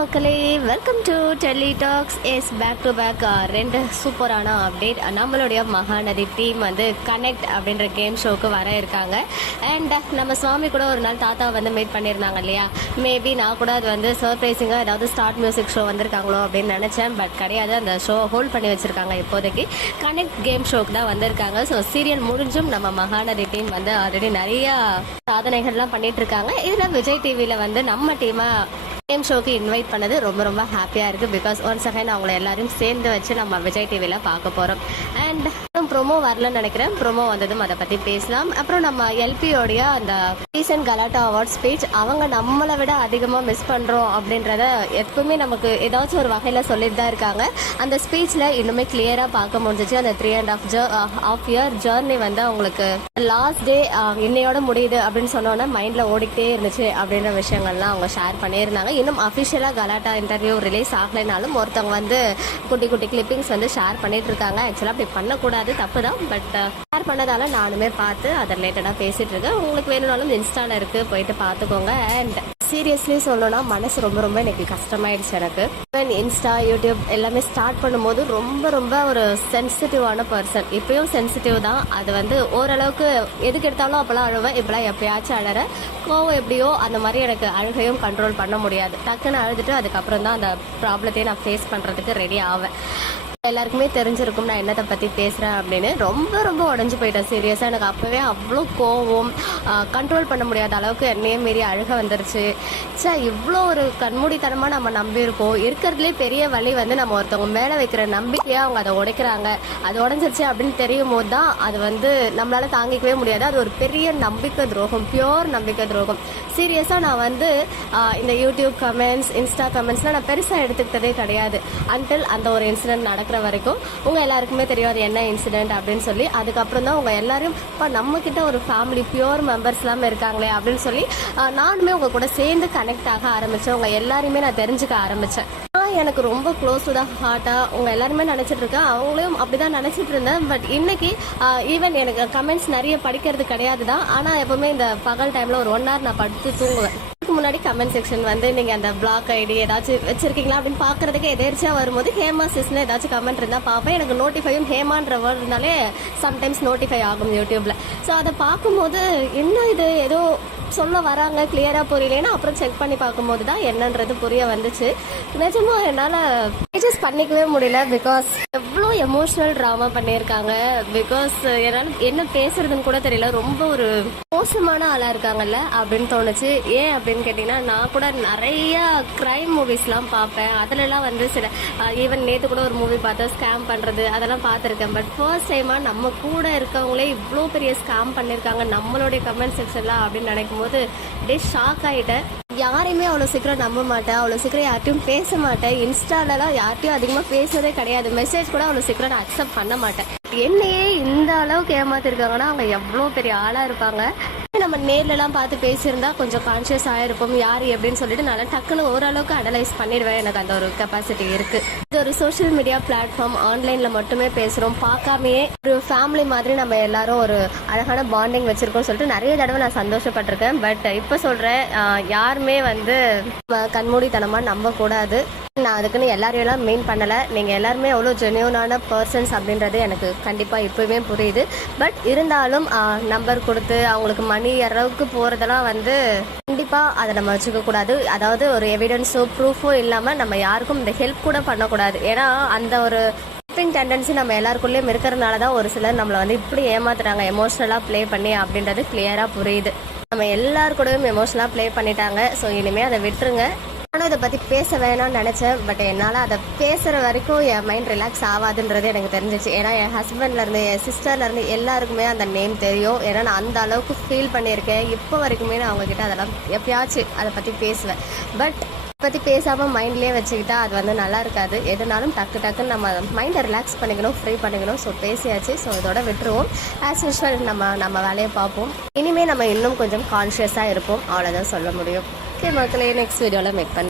மக்களே, welcome to telly talks. Yes back to back ரெண்டு சூப்பரான அப்டேட். நம்மளுடைய மகாநதி டீம் வந்து கனெக்ட் அப்படின்ற கேம் ஷோக்கு வர இருக்காங்க. அண்ட் நம்ம சுவாமி கூட ஒரு நாள் தாத்தா வந்து மீட் பண்ணியிருந்தாங்க இல்லையா. மேபி நான் கூட அது வந்து சர்ப்ரைசிங்காக ஏதாவது ஸ்டார்ட் மியூசிக் ஷோ வந்திருக்காங்களோ அப்படின்னு நினச்சேன். பட் கிடையாது, அந்த ஷோ ஹோல்ட் பண்ணி வச்சுருக்காங்க. இப்போதைக்கு கனெக்ட் கேம் ஷோக்கு தான் வந்திருக்காங்க. ஸோ சீரியல் முடிஞ்சும் நம்ம மகாநதி டீம் வந்து ஆல்ரெடி நிறையா சாதனைகள்லாம் பண்ணிட்டு இருக்காங்க. இதில் விஜய் டிவியில் வந்து நம்ம டீமாக கேம் ஷோக்கு இன்வைட் பண்ணது ரொம்ப ரொம்ப ஹாப்பியாக இருக்குது. பிகாஸ் ஒன்ஸ் அகைன் அவங்கள எல்லாரையும் சேர்ந்து வச்சு நம்ம விஜய் டிவியில் பார்க்க போகிறோம். அண்ட் ப்ரோமோ வரலன்னு நினைக்கிறேன். ப்ரோமோ வந்ததும் அதை பற்றி பேசலாம். அப்புறம் நம்ம எல்பியோடைய அந்த ரீசன்ட் கலாட்டா அவார்ட் ஸ்பீச், அவங்க நம்மளை விட அதிகமாக மிஸ் பண்ணுறோம் அப்படின்றத எப்பவுமே நமக்கு ஏதாச்சும் ஒரு வகையில் சொல்லிட்டு தான் இருக்காங்க. அந்த ஸ்பீச்சில் இன்னுமே கிளியராக பார்க்க முடிஞ்சிச்சு. அந்த 3.5 இயர் ஜேர்னி வந்து அவங்களுக்கு லாஸ்ட் டே இன்னையோட முடியுது அப்படின்னு சொன்னோன்னே மைண்டில் ஓடிக்கிட்டே இருந்துச்சு அப்படின்ற விஷயங்கள்லாம் அவங்க ஷேர் பண்ணியிருந்தாங்க. இன்னும் அஃபிஷியலாக கலாட்டா இன்டர்வியூ ரிலீஸ் ஆகலைனாலும் ஒருத்தவங்க வந்து குட்டி குட்டி கிளிப்பிங்ஸ் வந்து ஷேர் பண்ணிட்டு இருக்காங்க. ஆக்சுவலாக அப்படி பண்ணக்கூடாது, தப்பு தான். பட் ஷேர் பண்ணதால நானுமே பார்த்து அதை ரிலேட்டடாக பேசிட்டு இருக்கேன். உங்களுக்கு வேணும்னாலும் இன்ஸ்டால இருக்கு, போயிட்டு பார்த்துக்கோங்க. அண்ட் சீரியஸ்லி சொல்லணும்னா மனசு ரொம்ப ரொம்ப எனக்கு கஷ்டமாயிடுச்சு. எனக்கு இன்ஸ்டா யூடியூப் எல்லாமே ஸ்டார்ட் பண்ணும்போது ரொம்ப ரொம்ப ஒரு சென்சிட்டிவான பர்சன். இப்பயும் சென்சிட்டிவ் தான். அது வந்து ஓரளவுக்கு எதுக்கு எடுத்தாலும் அப்பெல்லாம் அழுவேன். இப்பெல்லாம் எப்பயாச்சும் அழற கோவம் எப்படியோ அந்த மாதிரி எனக்கு அழுகையும் கண்ட்ரோல் பண்ண முடியாது. டக்குன்னு அழுதுட்டு அதுக்கப்புறம் தான் அந்த ப்ராப்ளத்தையும் நான் ஃபேஸ் பண்ணுறதுக்கு ரெடி ஆவேன். எல்லாருக்குமே தெரிஞ்சிருக்கும் நான் என்னத்தை பற்றி பேசுகிறேன் அப்படின்னு. ரொம்ப ரொம்ப உடஞ்சி போயிட்டேன் சீரியஸாக. எனக்கு அப்போவே அவ்வளோ கோவம், கண்ட்ரோல் பண்ண முடியாத அளவுக்கு என்னையே மீறி அழுக வந்துருச்சு. இவ்வளோ ஒரு கண்மூடித்தனமாக நம்ம நம்பியிருக்கோம். இருக்கிறதுலே பெரிய வழி வந்து நம்ம ஒருத்தவங்க மேலே வைக்கிற நம்பிக்கையாக அவங்க அதை உடைக்கிறாங்க. அது உடஞ்சிருச்சு அப்படின்னு தெரியும் போது தான் அது வந்து நம்மளால் தாங்கிக்கவே முடியாது. அது ஒரு பெரிய நம்பிக்கை துரோகம், பியோர் நம்பிக்கை துரோகம். சீரியஸாக நான் வந்து இந்த யூடியூப் கமெண்ட்ஸ், இன்ஸ்டா கமெண்ட்ஸ்லாம் நான் பெருசாக எடுத்துக்கிட்டதே கிடையாது. அன்டில் அந்த ஒரு இன்சிடென்ட் நடக்கிற வரைக்கும் உங்கள் எல்லாருக்குமே தெரியும் அது என்ன இன்சிடென்ட் அப்படின்னு சொல்லி. அதுக்கப்புறம் தான் உங்கள் எல்லாரும் இப்போ நம்மக்கிட்ட ஒரு ஃபேமிலி பியூர் மெம்பர்ஸ் எல்லாமே இருக்காங்களே அப்படின்னு சொல்லி நானுமே உங்கள் கூட சேர்ந்து கனெக்ட் ஆக ஆரம்பித்தேன். உங்கள் எல்லாரையுமே நான் தெரிஞ்சுக்க ஆரம்பித்தேன். எனக்கு ரொம்ப க்ளோஸ் டு த ஹார்ட்டாக உங்கள் எல்லாருமே நினச்சிட்டு இருக்கேன். அவங்களையும் அப்படி தான் நினச்சிட்டு இருந்தேன். பட் இன்னைக்கு ஈவன் எனக்கு கமெண்ட்ஸ் நிறைய படிக்கிறது கிடையாது தான். ஆனால் எப்போவுமே இந்த பகல் டைமில் ஒரு 1 hour நான் படுத்து தூங்குவேன். முன்னாடி கமெண்ட் செக்ஷன் வந்து நீங்கள் அந்த பிளாக் ஐடி ஏதாச்சும் வச்சிருக்கீங்களா அப்படின்னு பார்க்கறதுக்கு எதேர்ச்சியாக வரும்போது ஹேமா சிஸ்னு ஏதாச்சும் கமெண்ட் இருந்தால் பார்ப்பேன். எனக்கு நோட்டிஃபையும் ஹேமான்ற வேர்ட் இருந்தாலே சம்டைம்ஸ் நோட்டிஃபை ஆகும் யூடியூப்ல. ஸோ அதை பார்க்கும்போது என்ன இது ஏதோ சொல்ல வராங்க, கிளியராக புரியலன்னா அப்புறம் செக் பண்ணி பார்க்கும்போது தான் என்னன்றது புரிய வந்துச்சு. நிஜமா என்னால் மேனேஜ் பண்ணிக்கவே முடியல. பிகாஸ் எவ்வளோ எமோஷ்னல் ட்ராமா பண்ணியிருக்காங்க. பிகாஸ் என்னால் என்ன பேசுறதுன்னு கூட தெரியல. ரொம்ப ஒரு மோசமான ஆளாக இருக்காங்கல்ல அப்படின்னு தோணுச்சு. ஏன் அப்படின்னு கேட்டிங்கன்னா, நான் கூட நிறைய க்ரைம் மூவிஸ்லாம் பார்ப்பேன். அதிலலாம் வந்து சில ஈவன் நேற்று கூட ஒரு மூவி பார்த்தேன், ஸ்கேம் பண்ணுறது, அதெல்லாம் பார்த்துருக்கேன். பட் ஃபர்ஸ்ட் டைமாக நம்ம கூட இருக்கவங்களே இவ்வளோ பெரிய ஸ்கேம் பண்ணியிருக்காங்க நம்மளுடைய கமெண்ட் செக்ஷன்லாம் அப்படின்னு நினைக்கும் போது அப்படியே ஷாக் ஆகிட்டேன். யாரையுமே அவ்வளோ சீக்கிரம் நம்ப மாட்டேன், அவ்வளோ சீக்கிரம் யார்ட்டையும் பேச மாட்டேன். இன்ஸ்டாலலாம் யார்ட்டையும் அதிகமாக பேசுறதே கிடையாது. மெசேஜ் கூட அவ்வளோ சீக்கிரம் நான் அக்செப்ட் பண்ண மாட்டேன். என்னையே இந்த அளவுக்கு ஏமாத்திருக்காங்கன்னா அவங்க எவ்வளோ பெரிய ஆளாக இருப்பாங்க. நம்ம நேர்லலாம் பார்த்து பேசியிருந்தா கொஞ்சம் கான்ஷியஸ் ஆகிருப்போம் யார் எப்படின்னு சொல்லிட்டு நான் டக்குன்னு ஓரளவுக்கு அனலைஸ் பண்ணிடுவேன். எனக்கு அந்த ஒரு கெப்பாசிட்டி இருக்குது. இது ஒரு சோஷியல் மீடியா பிளாட்ஃபார்ம், ஆன்லைனில் மட்டுமே பேசுகிறோம், பார்க்காமையே ஒரு ஃபேமிலி மாதிரி நம்ம எல்லாரும் ஒரு அழகான பாண்டிங் வச்சுருக்கோம்னு சொல்லிட்டு நிறைய தடவை நான் சந்தோஷப்பட்டிருக்கேன். பட் இப்போ சொல்கிறேன், யாருமே வந்து கண்மூடித்தனமாக நம்பக்கூடாது. நான் அதுக்குன்னு எல்லாரையும் மெயின் பண்ணலை. நீங்கள் எல்லாருமே எவ்வளோ ஜென்யூனான பர்சன்ஸ் அப்படின்றது எனக்கு கண்டிப்பாக இப்போவே புரியுது. பட் இருந்தாலும் நம்பர் கொடுத்து அவங்களுக்கு மணி அளவுக்கு போகிறதெல்லாம் வந்து கண்டிப்பாக அதை நம்ம வச்சுக்கக்கூடாது. அதாவது ஒரு எவிடன்ஸோ ப்ரூஃபோ இல்லாமல் நம்ம யாருக்கும் இந்த ஹெல்ப் கூட பண்ணக்கூடாது. ஏன்னா அந்த ஒரு ஹெல்பிங் டெண்டன்சி நம்ம எல்லாருக்குள்ளேயும் இருக்கிறதுனால தான் ஒரு சிலர் நம்மளை வந்து இப்படி ஏமாத்துறாங்க, எமோஷ்னலாக ப்ளே பண்ணி அப்படின்றது கிளியராக புரியுது. நம்ம எல்லாருக்கூடவும் எமோஷ்னலாக ப்ளே பண்ணிட்டாங்க. ஸோ இனிமேல் அதை விட்டுருங்க. நானும் இதை பற்றி பேச வேணாம்னு நினச்சேன். பட் என்னால் அதை பேசுகிற வரைக்கும் என் மைண்ட் ரிலாக்ஸ் ஆகாதுன்றது எனக்கு தெரிஞ்சிச்சு. ஏன்னா என் ஹஸ்பண்ட்லேருந்து என் சிஸ்டர்லேருந்து எல்லாருக்குமே அந்த நேம் தெரியும். ஏன்னா நான் அந்த அளவுக்கு ஃபீல் பண்ணியிருக்கேன். இப்போ வரைக்குமே நான் அவங்கக்கிட்ட அதெல்லாம் எப்பயாச்சும் அதை பற்றி பேசுவேன். பட் பற்றி பேசாமல் மைண்ட்லேயே வச்சுக்கிட்டா அது வந்து நல்லா இருக்காது. எதுனாலும் டக்குன்னு நம்ம மைண்டை ரிலாக்ஸ் பண்ணிக்கணும், ஃப்ரீ பண்ணிக்கணும். ஸோ பேசியாச்சு. ஸோ இதோட விட்டுருவோம். ஆஸ் யூஷுவல் நம்ம வேலையை பார்ப்போம். இனிமேல் நம்ம இன்னும் கொஞ்சம் கான்ஷியஸாக இருப்போம். அவ்வளோதான் சொல்ல முடியும். ஓகே மக்களே, நெக்ஸ்ட் வீடியோவில் மேக் பண்ணி